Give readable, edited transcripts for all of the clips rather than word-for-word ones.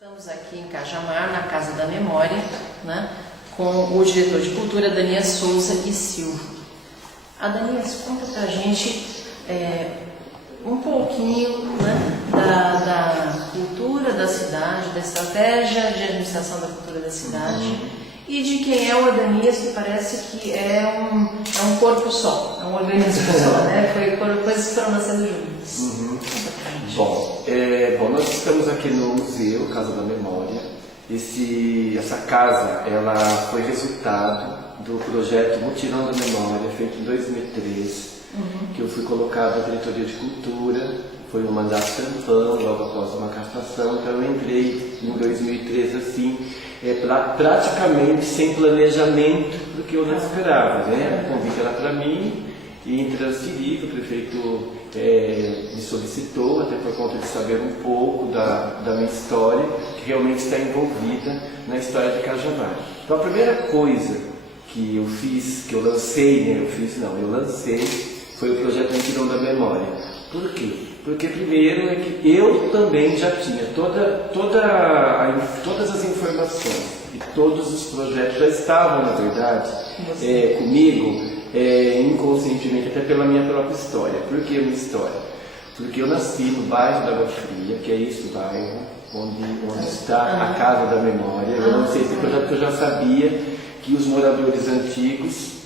Estamos aqui em Cajamar, na Casa da Memória, né, com o diretor de cultura, Daniel Souza e Silva. A Daniel, conta pra gente um pouquinho, né, da cultura da cidade, da estratégia de administração da cultura da cidade e de quem é o Adanias, que parece que é um corpo só, é um organismo só, né? Foi coisas que foram nascendo juntas. Bom, nós estamos aqui no Museu Casa da Memória. Essa casa, ela foi resultado do projeto Mutirão da Memória, feito em 2003, que eu fui colocado na diretoria de cultura. Foi um mandato tampão, logo após uma cassação, então eu entrei em 2013 assim, praticamente sem planejamento, porque eu não esperava, né? O convite era para mim e intransferível. O prefeito me solicitou, até por conta de saber um pouco da minha história, que realmente está envolvida na história de Cajamar. Então a primeira coisa que eu fiz, que eu lancei, eu lancei, foi o projeto Mutirão da Memória. Por quê? Porque primeiro é que eu também já tinha todas as informações e todos os projetos já estavam, na verdade, comigo, inconscientemente, até pela minha própria história. Por que a minha história? Porque eu nasci no bairro da Água Fria, que é esse bairro onde está a Casa da Memória. Eu lancei esse projeto porque eu já sabia que os moradores antigos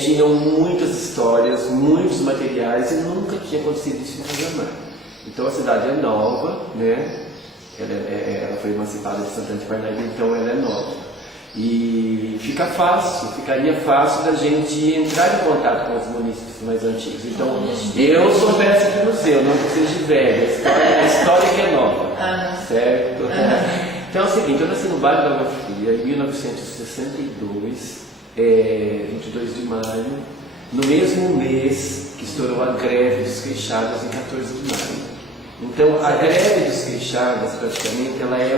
tinham muitas histórias, muitos materiais, e nunca tinha acontecido isso em Cajamar. Então a cidade é nova, né? Ela foi emancipada de Santana de Parnaíba, então ela é nova. E ficaria fácil da gente entrar em contato com os munícipes mais antigos. Então, eu sou peça de museu, não que seja velha, a história que é nova, certo? Então é o seguinte, eu nasci no bairro da Água Fria em 1962, 22 de maio, no mesmo mês que estourou a greve dos queixadas em 14 de maio. Então, a greve dos queixadas, praticamente, ela é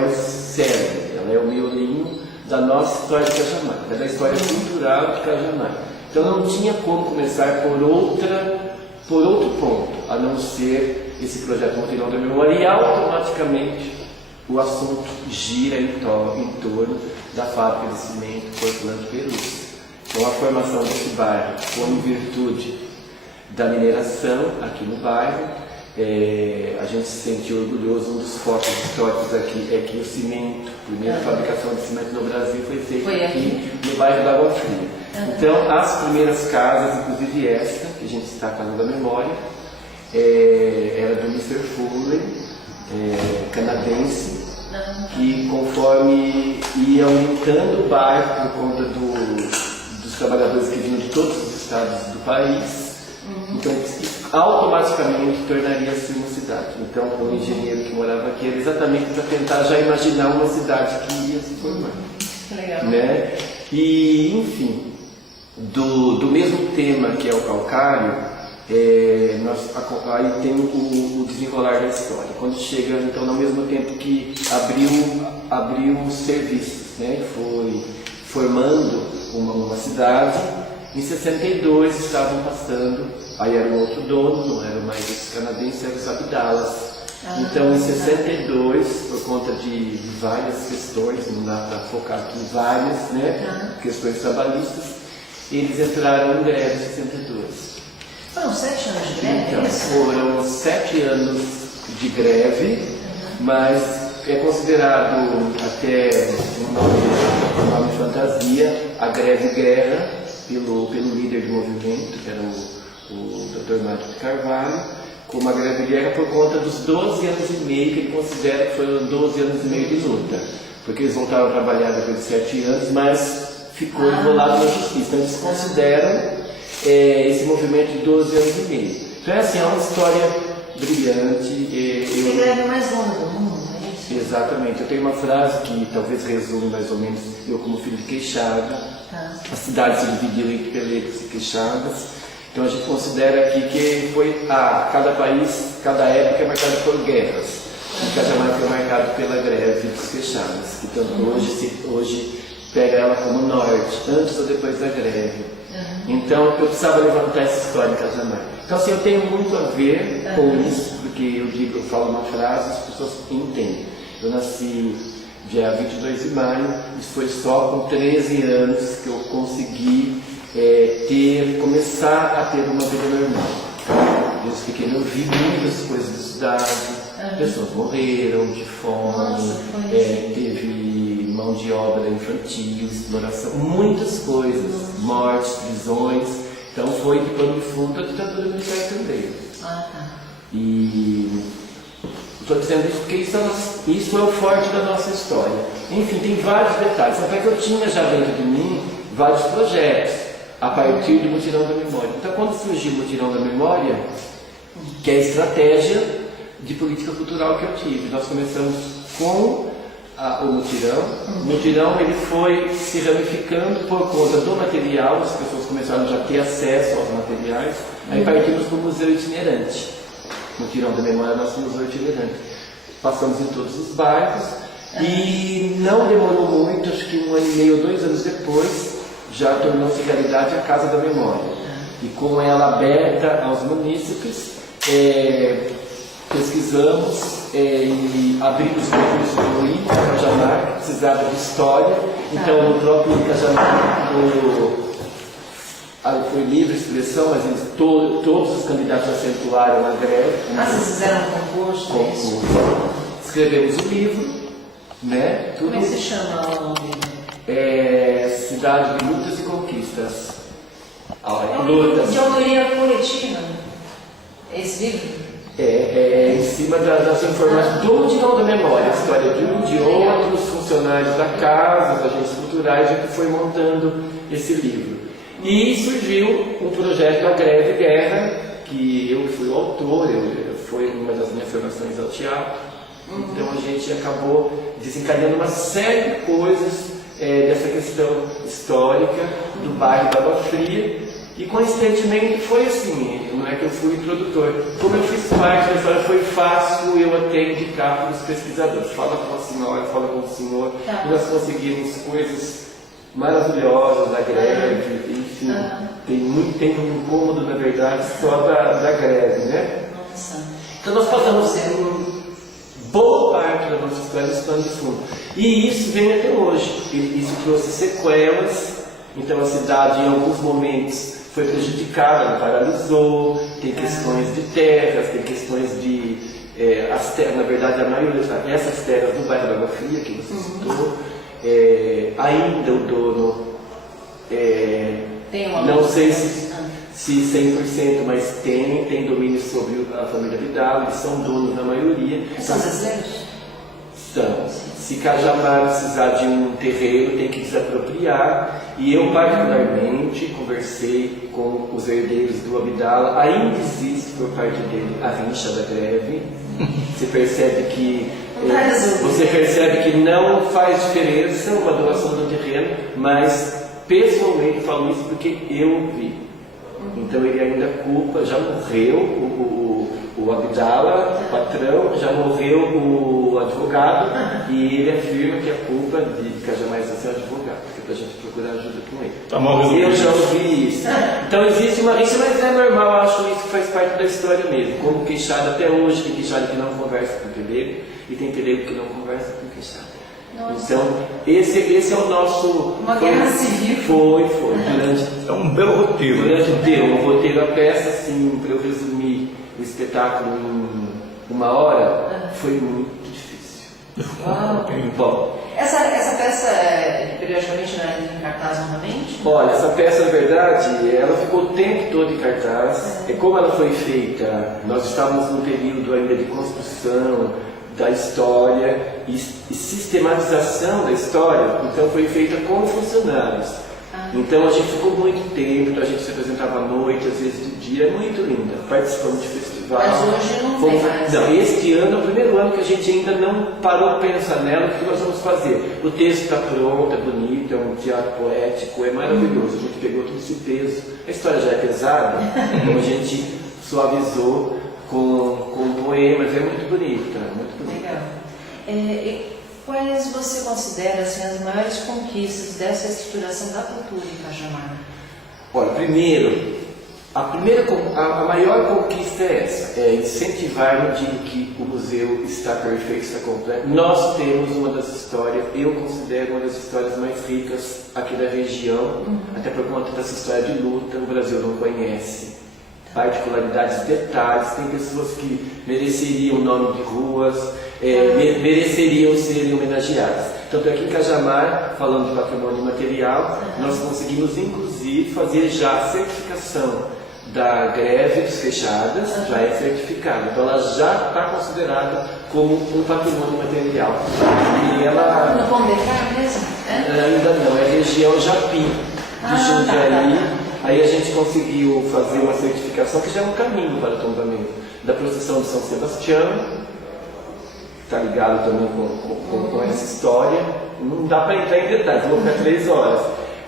o cérebro, ela é o miolinho da nossa história de Cajamar, da história cultural de Cajamar. Então, não tinha como começar por outro ponto, a não ser esse projeto Mutirão da Memória, e automaticamente o assunto gira em torno da fábrica de cimento Portland Perus. Então, a formação desse bairro foi em virtude da mineração aqui no bairro. A gente se sente orgulhoso. Um dos focos históricos aqui é que o cimento, a primeira fabricação de cimento no Brasil foi feita aqui no bairro da Água Fria. Então, as primeiras casas, inclusive esta, que a gente está na Casa da Memória, era do Mr. Fuller, canadense, que conforme ia aumentando o bairro por conta dos trabalhadores que vinham de todos os estados do país, então automaticamente tornaria-se uma cidade. Então o engenheiro que morava aqui era exatamente para tentar já imaginar uma cidade que ia se formar. Legal. Né? E enfim, do mesmo tema que é o calcário, aí tem o desenrolar da história. Quando chega, então, ao mesmo tempo que abriu os serviços, né? Foi formando uma cidade. Em 62 estavam passando, aí era um outro dono, não era mais os canadenses, eram os Abdalas. Então, em 62, por conta de várias questões, não dá para focar aqui em várias, né? Questões trabalhistas, eles entraram em greve em 62. Foram 7 anos de greve? Então, foram 7 anos de greve, mas é considerado até um nome de fantasia, a greve-guerra, pelo líder do movimento, que era o Dr. Márcio de Carvalho, como a greve-guerra por conta dos 12 anos e meio que ele considera que foram 12 anos e meio de luta, porque eles voltaram a trabalhar depois de 7 anos, mas ficou enrolado na justiça. Então eles consideram esse movimento de 12 anos e meio. Então é assim, é uma história brilhante. A greve mais longa do mundo, é isso? Exatamente. Eu tenho uma frase que talvez resume mais ou menos eu como filho de queixada. A cidade se dividiu entre pelegos e queixadas. Então a gente considera aqui que cada país, cada época é marcada por guerras. E Cajamar foi marcado pela greve dos queixadas, que tanto hoje pega ela como norte, antes ou depois da greve. Então eu precisava levantar essa história em Cajamar. Então assim, eu tenho muito a ver com isso, porque eu falo uma frase e as pessoas entendem. Eu nasci dia 22 de maio, e foi só com 13 anos que eu consegui começar a ter uma vida normal. Desde pequeno eu vi muitas coisas da cidade, pessoas morreram de fome, teve mão de obra infantil, exploração, muitas coisas, mortes, prisões. Então foi de pano de fundo a ditadura militar também. E estou dizendo isso porque isso é o forte da nossa história. Enfim, tem vários detalhes. Até que eu tinha já dentro de mim vários projetos a partir do Mutirão da Memória. Então, quando surgiu o Mutirão da Memória, que é a estratégia de política cultural que eu tive, nós começamos com o Mutirão. O Mutirão ele foi se ramificando por conta do material, as pessoas começaram já a ter acesso aos materiais. Aí partimos para o Museu Itinerante. Mutirão da Memória é nosso museu itinerante. Passamos em todos os bairros e não demorou muito, acho que 1 ano e meio ou 2 anos depois, já tornou-se realidade a Casa da Memória. E com ela aberta aos munícipes, pesquisamos e abrimos o concurso do INCA Cajamar, que precisava de história. Então, no próprio INCA Cajamar, foi livre expressão, mas todos os candidatos acentuaram a greve. Vocês fizeram um concurso? Escrevemos o livro, né? Como é que se chama o livro? Cidade de Lutas e Conquistas. De autoria coletiva? Esse livro? Em cima das informações do Mutirão da Memória, a história de um, de outros funcionários da casa, das agentes culturais, que foi montando esse livro. E surgiu um projeto A Greve e Guerra, que eu fui o autor, foi uma das minhas formações ao teatro. Então a gente acabou desencadeando uma série de coisas dessa questão histórica do bairro da Água Fria. E coincidentemente foi assim, não é que eu fui introdutor. Como eu fiz parte da história, foi fácil eu até indicar para os pesquisadores. Fala com a senhora, fala com o senhor. E nós conseguimos coisas maravilhosas da greve, enfim, tem um incômodo, na verdade, só da greve, né? Então nós passamos boa parte da nossa história nos planos de fundo. E isso vem até hoje. Isso trouxe sequelas. Então a cidade, em alguns momentos, foi prejudicada, paralisou. Tem questões de terras, tem questões de... na verdade, a maioria essas terras do bairro da Água Fria, que você citou, ainda o dono, não sei se 100%, mas tem domínio sobre a família Vidal, eles são donos da maioria. São brasileiros? São. Se Cajamar precisar de um terreno, tem que desapropriar. E eu, particularmente, conversei com os herdeiros do Abdala. Ainda existe, por parte dele, a rincha da greve. Você percebe que não faz diferença uma doação do terreno, mas pessoalmente falo isso porque eu vi. Então ele ainda culpa, já morreu o Abdala, o patrão, já morreu o advogado, e ele afirma que a culpa de Cajamar é ser advogado, que é para a gente procurar ajuda com ele. Eu já ouvi isso. Então existe uma rixa, mas é normal, eu acho isso que faz parte da história mesmo. Como queixada até hoje, tem queixada que não conversa com o pelego, e tem pelego que não conversa com queixada. Nossa. Então, esse é o nosso... Uma guerra civil. Foi. É um belo roteiro. Um roteiro, a peça, assim, para eu resumir o espetáculo em 1 hora, foi muito difícil. Bom, essa peça, periodicamente, não é em cartaz novamente? Olha, essa peça, na verdade, ela ficou o tempo todo em cartaz. Como ela foi feita, nós estávamos num período ainda de construção da história e sistematização da história, então foi feita com funcionários. Então a gente ficou muito tempo, a gente se apresentava à noite, às vezes de dia, é muito linda. Participamos de festival. Mas hoje não tem mais. Não, este ano é o primeiro ano que a gente ainda não parou para pensar nela, o que nós vamos fazer. O texto está pronto, é bonito, é um teatro poético, é maravilhoso. A gente pegou todo esse peso. A história já é pesada, então a gente suavizou com poemas, é muito bonita, muito bonita. Legal. Quais você considera assim, as maiores conquistas dessa estruturação da cultura em Cajamar? Olha, primeiro, A maior conquista é essa, é incentivar, não digo que o museu está perfeito, está completo. Nós temos uma das histórias, eu considero uma das histórias mais ricas aqui da região, até por conta dessa história de luta, o Brasil não conhece. Particularidades, detalhes, tem pessoas que mereceriam o nome de ruas, mereceriam serem homenageadas. Tanto aqui em Cajamar, falando de patrimônio material, nós conseguimos inclusive fazer já a certificação da greve dos fechadas, já é certificada, então ela já está considerada como um patrimônio material. E ela No Pão de Cá mesmo? ainda não, é região Japim de Jundiaí. Aí a gente conseguiu fazer uma certificação que já é um caminho para o tombamento da procissão de São Sebastião, está ligado também com essa história. Não dá para entrar em detalhes, vou ficar 3 horas.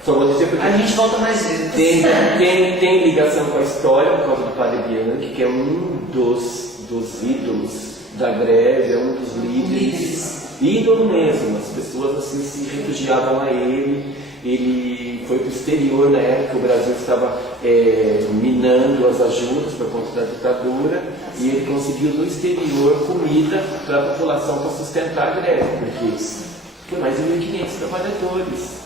Só vou dizer porque A gente volta mais vezes. tem ligação com a história por causa do Padre Bianchi, que é um dos ídolos da greve, é um dos líderes. Ídolo mesmo, as pessoas assim se refugiavam a ele. Ele foi para o exterior na época, o Brasil estava minando as ajudas por conta da ditadura, e ele conseguiu no exterior comida para a população para sustentar a greve, porque foi mais de 1.500 trabalhadores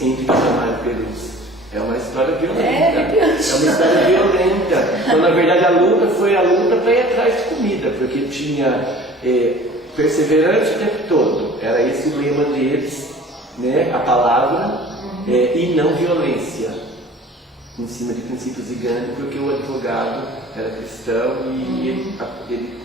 entre Cajamar e Perus. É uma história violenta. É uma história violenta. Então, na verdade, a luta foi a luta para ir atrás de comida, porque tinha perseverante o tempo todo. Era esse o lema deles, né? A palavra, e não violência, em cima de princípios de Gandhi, porque o advogado era cristão e ele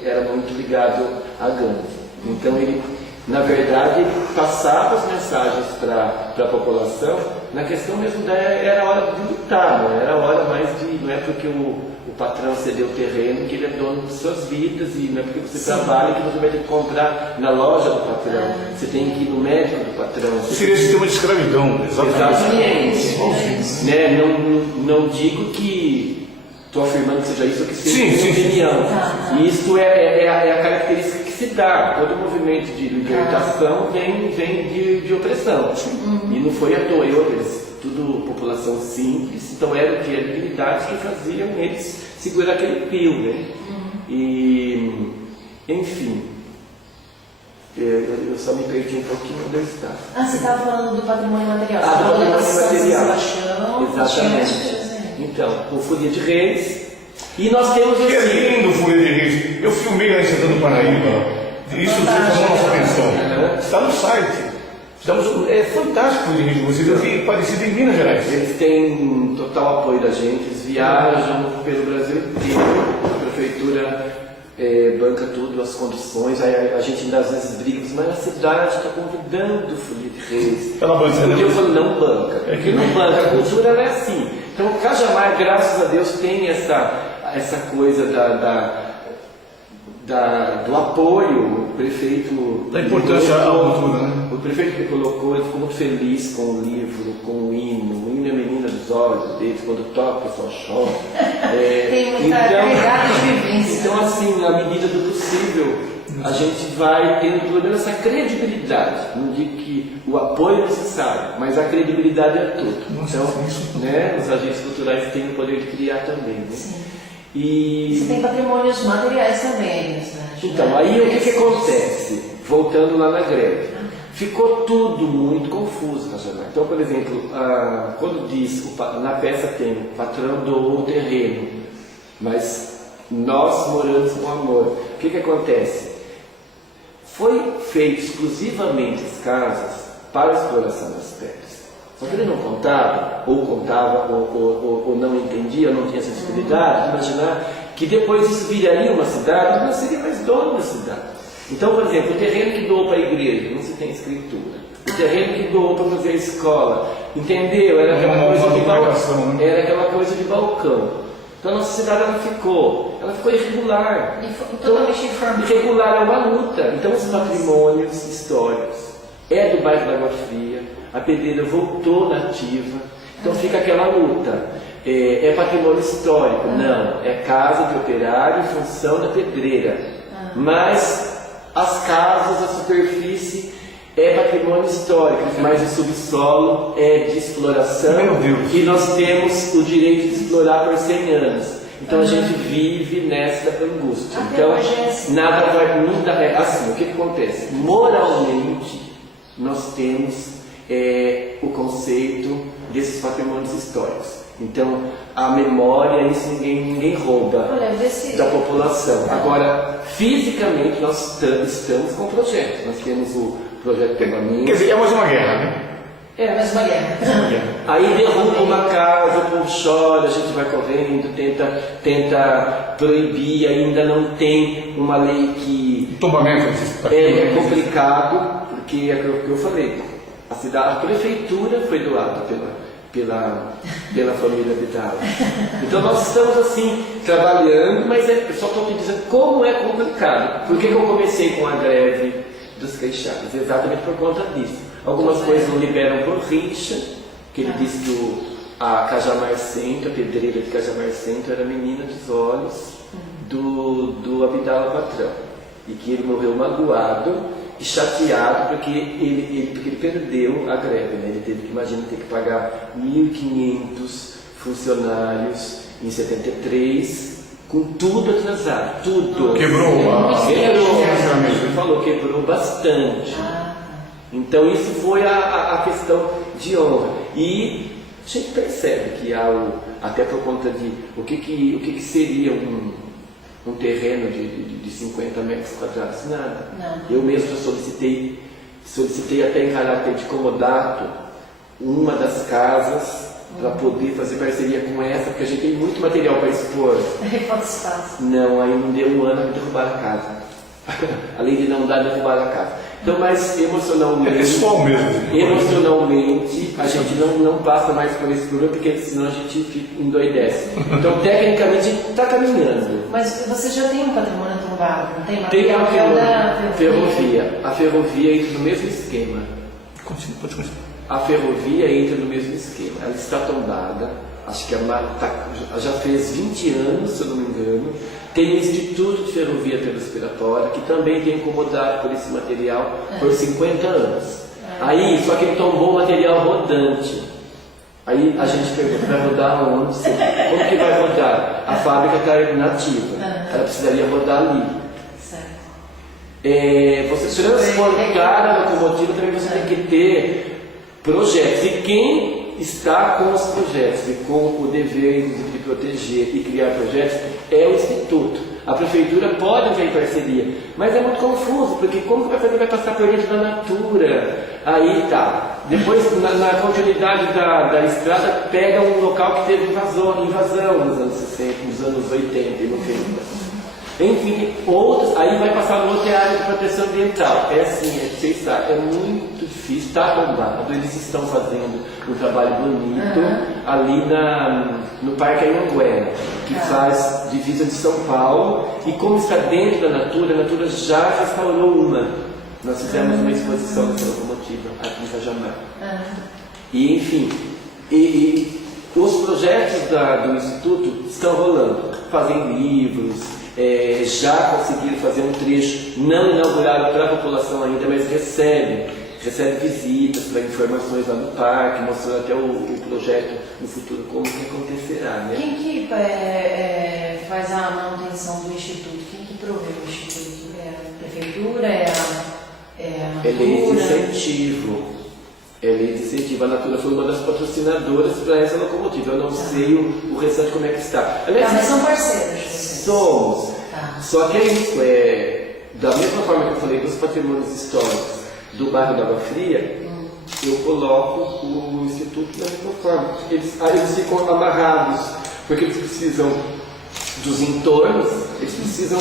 era muito ligado a Gandhi. Então, ele, na verdade, ele passava as mensagens para a população na questão mesmo era hora de lutar, não era hora mais de, não é porque o patrão cedeu o terreno que ele é dono de suas vidas, e não é porque você trabalha que você vai ter que comprar na loja do patrão, você tem que ir no médico do patrão. Seria sistema de escravidão, exatamente. Né? Não digo que estou afirmando que seja isso ou que seja minha opinião. Isso é a característica que se dá. Todo movimento de libertação vem de opressão. E não foi à toa, eles, tudo população simples, então era o que? A dignidade que faziam eles segurar aquele pio, né? E, enfim, eu só me perdi um pouquinho onde eu estava. Você estava falando do patrimônio material. Do patrimônio material. Exatamente. Então, o Folia de Reis. E nós temos que é lindo o Folia de Reis. Eu filmei lá em Santana do Paraíba. Isso chamou a nossa atenção. Está no site. É fantástico o Folia de Reis. Eu vi parecido em Minas Gerais. Eles têm total apoio da gente. Eles viajam pelo Brasil inteiro. A prefeitura banca tudo, as condições. Aí a gente ainda às vezes briga, mas a cidade está convidando o Folia de Reis. Ela banca, né? Eu falo, não banca. Porque não banca. A cultura ela é assim. Então, o Cajamar, graças a Deus, tem essa coisa do apoio. O prefeito... Da importância à cultura, né? O prefeito que colocou, ele ficou muito feliz com o livro, com o hino. O hino é a menina dos olhos deles, quando toca, o pessoal chora. Tem muita carregada de vivência. Então, assim, na medida do possível, a gente vai tendo pelo menos essa credibilidade. Não digo que o apoio é necessário, mas a credibilidade é tudo. Então, né, os agentes culturais têm o poder de criar também. Né? Sim. E você tem patrimônios materiais também, né? Então, aí o que acontece? Voltando lá na greve. Ficou tudo muito confuso, Cajamar. Então, por exemplo, quando diz, na peça tem, o patrão doou o terreno, mas nós moramos com amor. O que acontece? Foi feito exclusivamente as casas para a exploração das pedras. Só que ele não contava, ou não entendia, ou não tinha sensibilidade de imaginar que depois isso viraria uma cidade, ele não seria mais dono da cidade. Então, por exemplo, o terreno que doou para a igreja, não se tem escritura. O terreno que doou para fazer a escola, entendeu? Era aquela coisa de balcão. Era aquela coisa de balcão. Então a nossa cidade ela ficou irregular. Totalmente informal. Irregular é uma luta. Então os patrimônios históricos é do bairro da Água Fria, a pedreira voltou na ativa, então fica aquela luta. É patrimônio histórico? Não, é casa de operário em função da pedreira. Mas as casas, a superfície é patrimônio histórico, mas o subsolo é de exploração. Meu Deus. E nós temos o direito de explorar por 100 anos. Então a gente vive nessa angústia. Até Então hoje é assim. nada vai nunca assim. O que acontece? Moralmente nós temos o conceito desses patrimônios históricos. Então a memória, isso ninguém rouba da população. Agora, fisicamente nós estamos com o projeto. Nós temos o projeto Permanente. Quer dizer, é mais uma guerra, né? É a mesma guerra. Aí derruba uma casa, o povo chora, a gente vai correndo, tenta proibir, ainda não tem uma lei que Tombamento. é complicado, porque é o que eu falei, a prefeitura foi doada pela família Vidal. Então nós estamos assim, trabalhando, mas só estou te dizendo como é complicado. Por que eu comecei com a greve dos queixados? Exatamente por conta disso. Algumas coisas não liberam por rixa, que ele disse que a Cajamar Centro, a pedreira de Cajamar Centro, era a menina dos olhos do Abdala Patrão. E que ele morreu magoado e chateado porque ele perdeu a greve. Né? Ele teve que, imagina, ter que pagar 1.500 funcionários em 73, com tudo atrasado, tudo. Quebrou. Ele falou, quebrou bastante. Então isso foi a questão de honra. E a gente percebe que até por conta de o que seria um terreno de 50 metros quadrados, nada. Eu mesmo já solicitei até em caráter de comodato uma das casas para poder fazer parceria com essa, porque a gente tem muito material para expor. Falta espaço. Não, aí não deu um ano para derrubar a casa. Além de não dar, derrubar a casa. Então, mas emocionalmente, a gente não passa mais por esse problema, porque senão a gente endoidece. Então, tecnicamente, a gente está caminhando. Mas você já tem um patrimônio tombado, não tem? Tem material da ferrovia. A ferrovia entra no mesmo esquema. Continua. A ferrovia entra no mesmo esquema. Ela está tombada, acho que já fez 20 anos, se eu não me engano. Tem o Instituto de Ferrovia Transpiratória, que também tem incomodado por esse material por 50 anos. Aí, só que ele tombou o material rodante. Aí a gente pergunta, vai rodar onde? Como que vai rodar? A fábrica está inativa, ela precisaria rodar ali. Você transportar a locomotiva, também você tem que ter projetos. E quem está com os projetos e com o dever de proteger e criar projetos é o Instituto. A prefeitura pode entrar em parceria, mas é muito confuso, porque como que vai fazer? Vai passar por dentro da natura. Aí tá. Depois, na continuidade da estrada, pega um local que teve invasão nos anos 60, nos anos 80 e 90. Enfim, outros, aí vai passar no outra área de proteção ambiental. É assim, vocês sabem, é muito difícil, está bombado. Eles estão fazendo um trabalho bonito ali no Parque Anhanguera, que faz divisa de São Paulo. E como está dentro da Natura, a Natura já restaurou uma. Nós fizemos uma exposição dessa locomotiva aqui em Cajamar. E enfim, e os projetos do Instituto estão rolando, fazem livros. Já conseguiram fazer um trecho não inaugurado para a população ainda, mas recebe visitas para informações lá no parque, mostrando até o projeto no futuro, como que acontecerá. Né? Quem que faz a manutenção do Instituto? Quem que provê o Instituto? É a prefeitura? É a Natura? É lei de incentivo. A Natura foi uma das patrocinadoras para essa locomotiva. Eu não sei o restante como é que está. Aliás, mas são parceiros. Somos. Só que é isso, da mesma forma que eu falei dos patrimônios históricos do bairro da Água Fria, eu coloco o Instituto da mesma forma. Eles ficam amarrados, porque eles precisam dos entornos, eles precisam.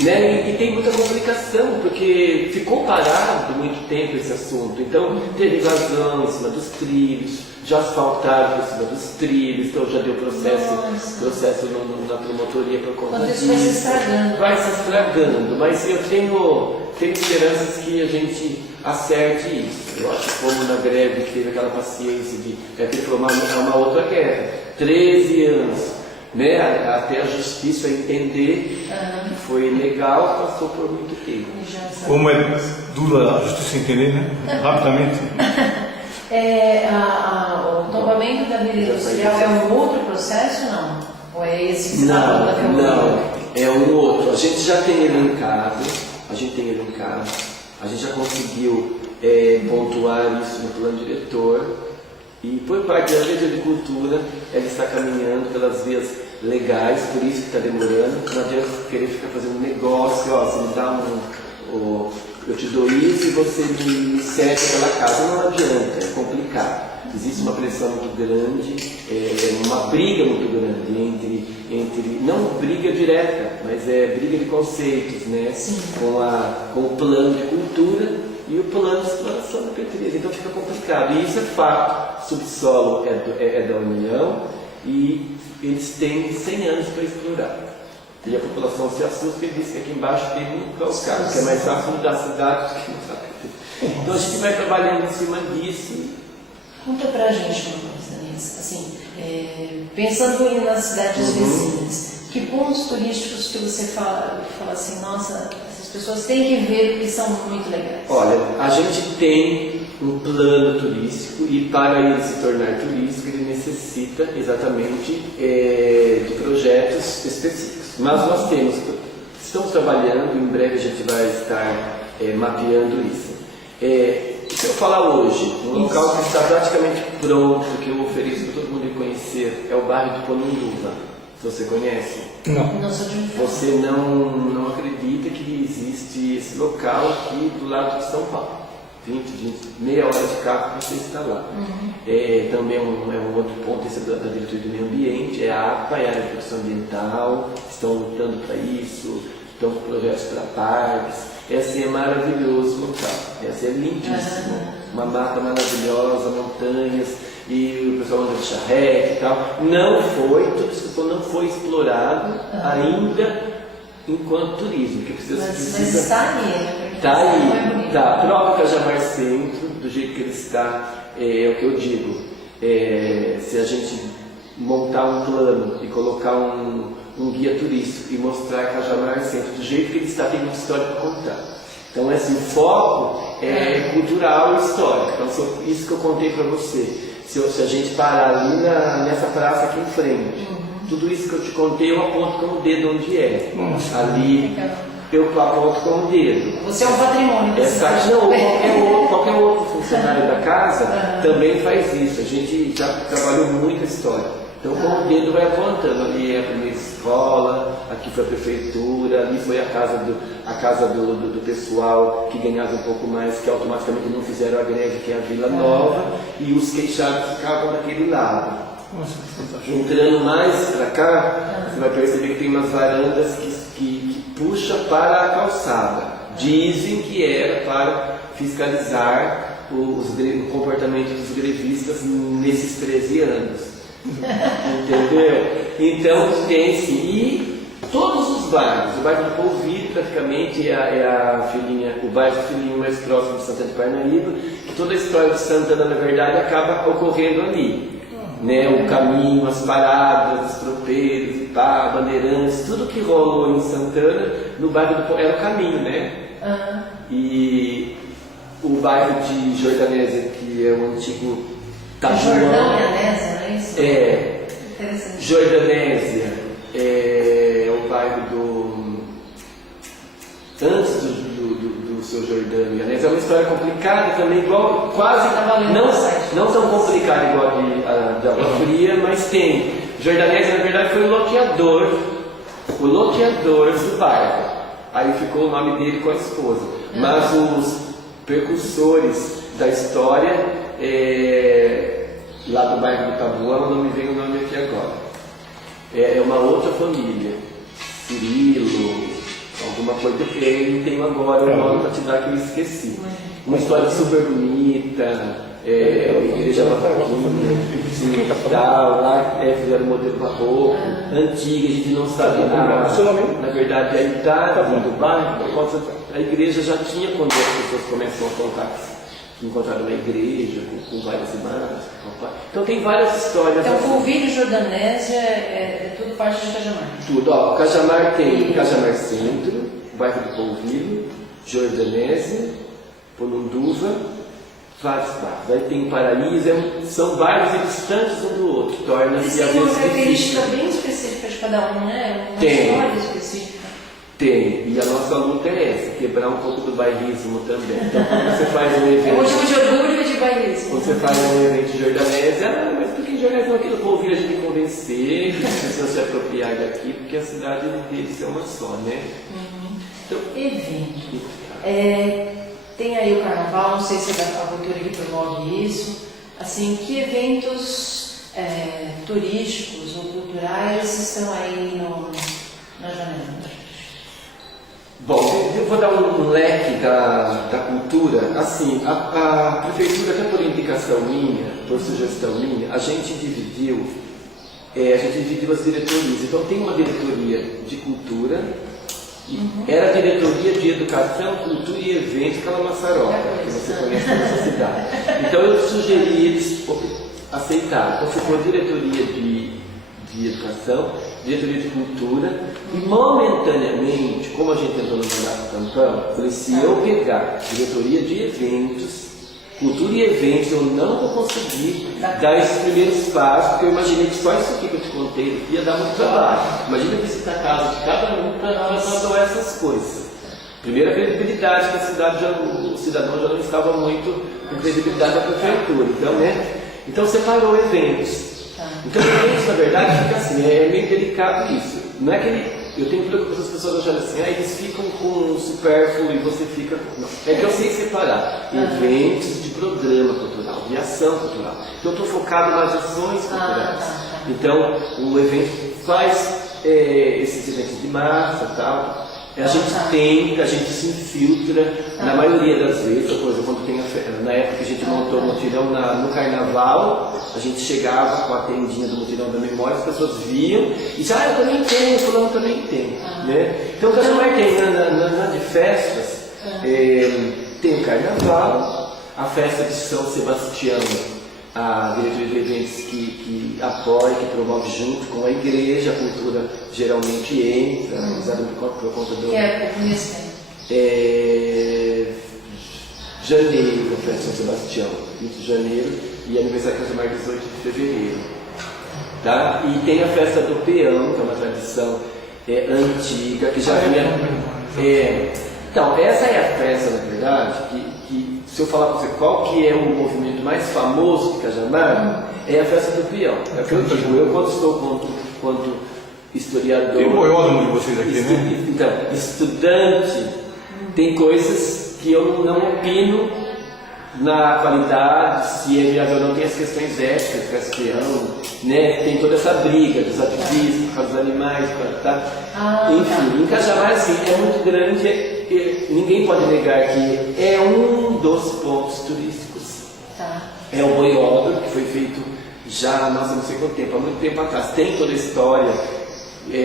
Né? E tem muita complicação, porque ficou parado muito tempo esse assunto. Então, teve invasão em cima dos trilhos, já asfaltaram por cima dos trilhos, então já deu processo na promotoria por conta disso. Isso vai se estragando. Vai se estragando, mas eu tenho esperanças que a gente acerte isso. Eu acho que como na greve teve aquela paciência de uma outra guerra, 13 anos. né? Até a justiça entender que foi legal, passou por muito tempo. Como é dura a justiça entender, né? Rapidamente. O tombamento da vida industrial é um outro processo, não? Ou é esse que você está falando da ferrovia? Não, é um outro. A gente já tem elencado, a gente já conseguiu pontuar isso no plano diretor. E por parte da Lei de Agricultura, ela está caminhando pelas vias legais, por isso que está demorando. Não adianta querer ficar fazendo negócio, você me dá eu te dou isso e você me cede aquela casa. Não adianta, é complicado. Existe uma pressão muito grande, uma briga muito grande entre não briga direta, mas briga de conceitos, né? Com o plano de cultura e o plano de exploração da petreza. Então fica complicado. E isso é fato. O subsolo é da União e eles têm 100 anos para explorar. E a população se assusta e diz que aqui embaixo tem um calcário, que é mais fácil da cidade do que no Sacramento. Então a gente vai trabalhando em cima disso. Conta pra gente uma coisa, Danês. Assim, pensando nas cidades vizinhas, que pontos turísticos que você fala assim, nossa, essas pessoas têm que ver porque são muito legais? Olha, a gente tem um plano turístico e para ele se tornar turístico ele necessita exatamente de projetos específicos. Mas nós estamos trabalhando, em breve a gente vai estar mapeando isso. Se eu falar hoje, um local que está praticamente pronto, que eu ofereço para todo mundo conhecer, é o bairro de Ponunduva. Você conhece? Não sou de onde. Você não acredita que existe esse local aqui do lado de São Paulo. 20, meia hora de carro você está lá. Também é um outro ponto, esse é da Diretoria do Meio Ambiente, é a APA, é a área de proteção ambiental, estão lutando para isso, estão com projetos para parques. Esse é maravilhoso o local, esse é lindíssimo, uma mata maravilhosa, montanhas, e o pessoal anda de charrete e tal. Tudo isso não foi explorado ainda enquanto turismo. Que Mas está ali, né? Está aí, está. Prova Cajamar Centro, do jeito que ele está, é o que eu digo. Se a gente montar um plano e colocar um guia turístico e mostrar Cajamar Centro do jeito que ele está, tem muita história para contar. Então, o foco é cultural e histórico. Então, isso que eu contei para você. Se a gente parar ali nessa praça aqui em frente, tudo isso que eu te contei, eu aponto com o dedo onde é. Ali eu aponto com o dedo. Você é um patrimônio. Qualquer outro funcionário da casa também faz isso. A gente já trabalhou muito a história. Então, com o dedo vai apontando. Ali é a primeira escola, aqui foi a prefeitura, ali foi a casa do pessoal que ganhava um pouco mais, que automaticamente não fizeram a greve, que é a Vila Nova, e os queixados ficavam daquele lado. Nossa, que fantástico. Entrando mais para cá, você vai perceber que tem umas varandas que puxa para a calçada. Dizem que era para fiscalizar o comportamento dos grevistas nesses 13 anos. Entendeu? Então tem sim. E todos os bairros, o bairro do Polvilho praticamente é o bairro filhinho mais próximo de Santana de Parnaíba, que toda a história de Santana na verdade acaba ocorrendo ali, né? O caminho, as paradas, os tropeiros, bandeirantes, tudo que rolou em Santana no bairro do Polvilho era o caminho, né? E o bairro de Jordanésia, que é o antigo Jordanésia, não é isso? Interessante. Jordanésia é o bairro antes do seu Jordânia, né? É uma história complicada também, igual, quase não tão complicada igual a de Água Fria, mas tem. Jordanésia, na verdade, foi o loteador do bairro. Aí ficou o nome dele com a esposa. Mas os precursores da história lá do bairro do Tabuão, não me vem o nome aqui agora. É uma outra família, Cirilo, alguma coisa que ele tem agora o nome para te dar que eu esqueci. Uma história super bonita, a igreja barroquinha, tal, lá fizeram um modelo barroco, antiga, a gente não sabe nada. Na verdade, a idade do bairro, a igreja já tinha quando as pessoas começam a contar. que encontraram uma igreja com várias imagens. Então tem várias histórias. Então, assim. Polvilho e Jordanésia é tudo parte de Cajamar? Tudo. Ó, Cajamar tem Cajamar Centro, bairro do Polvilho, Jordanésia, Polunduva, vários bairros. Aí tem Paraíso, são bairros distantes um do outro, torna-se às tem uma vezes característica difícil. bem específica de cada um, né? Uma Tem. história específica. Tem, e a nossa luta é essa, quebrar um pouco do bairrismo também. Então, quando você faz um É evento. motivo de orgulho e de bairrismo. Quando você faz um evento de Jordanésia, mas por que Jordanésia não é aquilo? O povo vir a gente convencer, que as pessoas se apropriar daqui, porque a cidade deles é uma só, né? Então, Evento. Tem aí o carnaval, não sei se é a cultura que promove isso. Assim, que eventos turísticos ou culturais estão aí na janela? bom, eu vou dar um leque da cultura. Assim, a prefeitura, até por indicação minha, por sugestão minha, a gente dividiu as diretorias. Então tem uma diretoria de cultura, era a diretoria de educação, cultura e eventos Calamaçaroca, que você conhece nessa cidade. Então eu sugeri eles aceitarem. Então ficou diretoria de educação, diretoria de cultura, e momentaneamente, como a gente entrou no mandato tampão, eu falei, se eu pegar diretoria de eventos, cultura e eventos, eu não vou conseguir dar esses primeiros passos, porque eu imaginei que só isso aqui que eu te contei ia dar muito trabalho. Imagina visitar a casa de cada um para fazer essas coisas. Primeiro, a credibilidade, que a cidade o cidadão já não estava muito com credibilidade da prefeitura. Então separou eventos. Então, eventos, na verdade, fica assim, é meio delicado isso. Não é que eu tenho preocupação as pessoas achando assim, eles ficam com o supérfluo e você fica com... Não. É que eu sei separar eventos de programa cultural, de ação cultural. Então, eu estou focado nas ações culturais. Então, o evento faz esses eventos de massa e tal. A gente tenta, a gente se infiltra, na maioria das vezes, por exemplo, quando tem na época que a gente montou o mutirão no carnaval, a gente chegava com a tendinha do mutirão da memória, as pessoas viam e diziam, eu também tenho, fulano também tem. Né? Então o Cajamar tem, na de festas, tem o carnaval, a festa de São Sebastião, a diretoria de eventos que apoia, que promove junto com a igreja, a cultura geralmente entra, por conta do... Que é por nesse janeiro, a festa de São Sebastião, 20 de janeiro, e aniversário de Cajamar, 18 de fevereiro. Tá? E tem a festa do peão, que é uma tradição antiga, que já vinha... Então, essa é a festa, na verdade, que se eu falar para você qual que é o movimento mais famoso de Cajamar, é a festa do peão. É o que eu digo, eu quando estou quanto historiador... Tem o boiódromo de vocês aqui, né? Então, estudante, tem coisas que eu não opino na qualidade, se é viável ou não, tem as questões éticas, festa peão, né? Tem toda essa briga dos ativistas, por causa dos animais, enfim, em Cajamar, assim, é muito grande, ninguém pode negar que é um dos pontos turísticos. É o boiódromo, que foi feito já, nossa, não sei quanto tempo, há muito tempo atrás. Tem toda a história,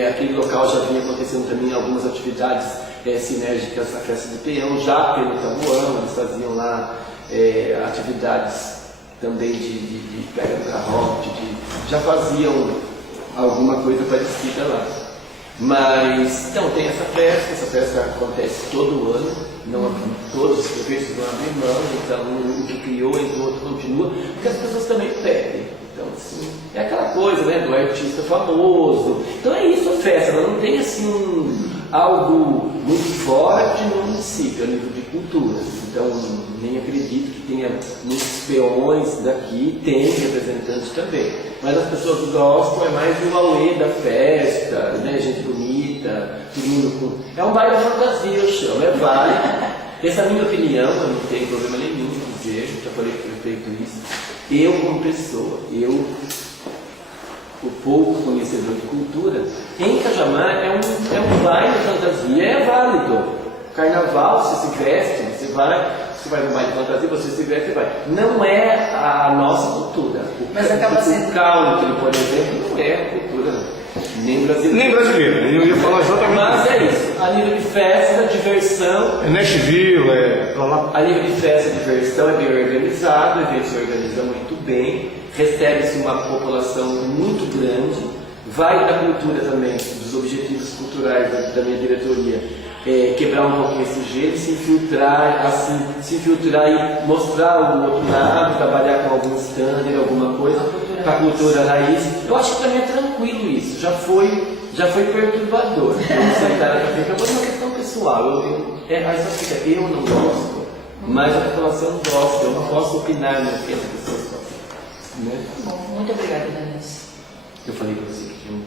aquele local já vinha acontecendo também algumas atividades sinérgicas à festa do peão, já pelo Tabuão, eles faziam lá atividades também de pega do garrote, já faziam alguma coisa parecida lá. Mas, então, tem essa festa acontece todo ano, não todos os prefeitos vão abrir mão, então o que criou, entrou, outro continua, porque as pessoas também pedem. Então, assim, é aquela coisa, né, do artista famoso. Então é isso a festa, ela não tem assim algo muito forte no município, a nível de cultura. Então, nem acredito que tenha muitos peões daqui, tem representantes também. Mas as pessoas gostam, é mais do auê da festa, né? Gente bonita, todo mundo com... É um baile de fantasia, eu chamo, vale. Essa é a minha opinião, eu não tenho problema nenhum em dizer, já falei que foi feito isso. Eu, como pessoa, o pouco conhecedor de cultura, em Cajamar é um baile de fantasia, é válido. Carnaval, você se veste, você vai no baile de fantasia, você se veste e vai. Não é a nossa cultura. Mas acaba sendo. O country, por exemplo, não é a cultura nem brasileira. Nem brasileira, eu ia falar exatamente. Mas é isso. A nível de festa, de diversão. É Nashville, é pra lá. A nível de festa e diversão é bem organizado, o evento se organiza muito bem, recebe-se uma população muito grande, vai da cultura também, dos objetivos culturais da minha diretoria. Quebrar um pouquinho esse gelo, se infiltrar e mostrar o outro lado, trabalhar com algum standard, alguma coisa, com a cultura raiz. Eu acho que também é tranquilo isso, já foi perturbador. Vamos sentar na café, é uma questão pessoal. Eu não gosto, mas a população gosta, eu não posso opinar no que as pessoas gostam. Né? Bom, muito obrigada, Denise. Eu falei para você que tinha um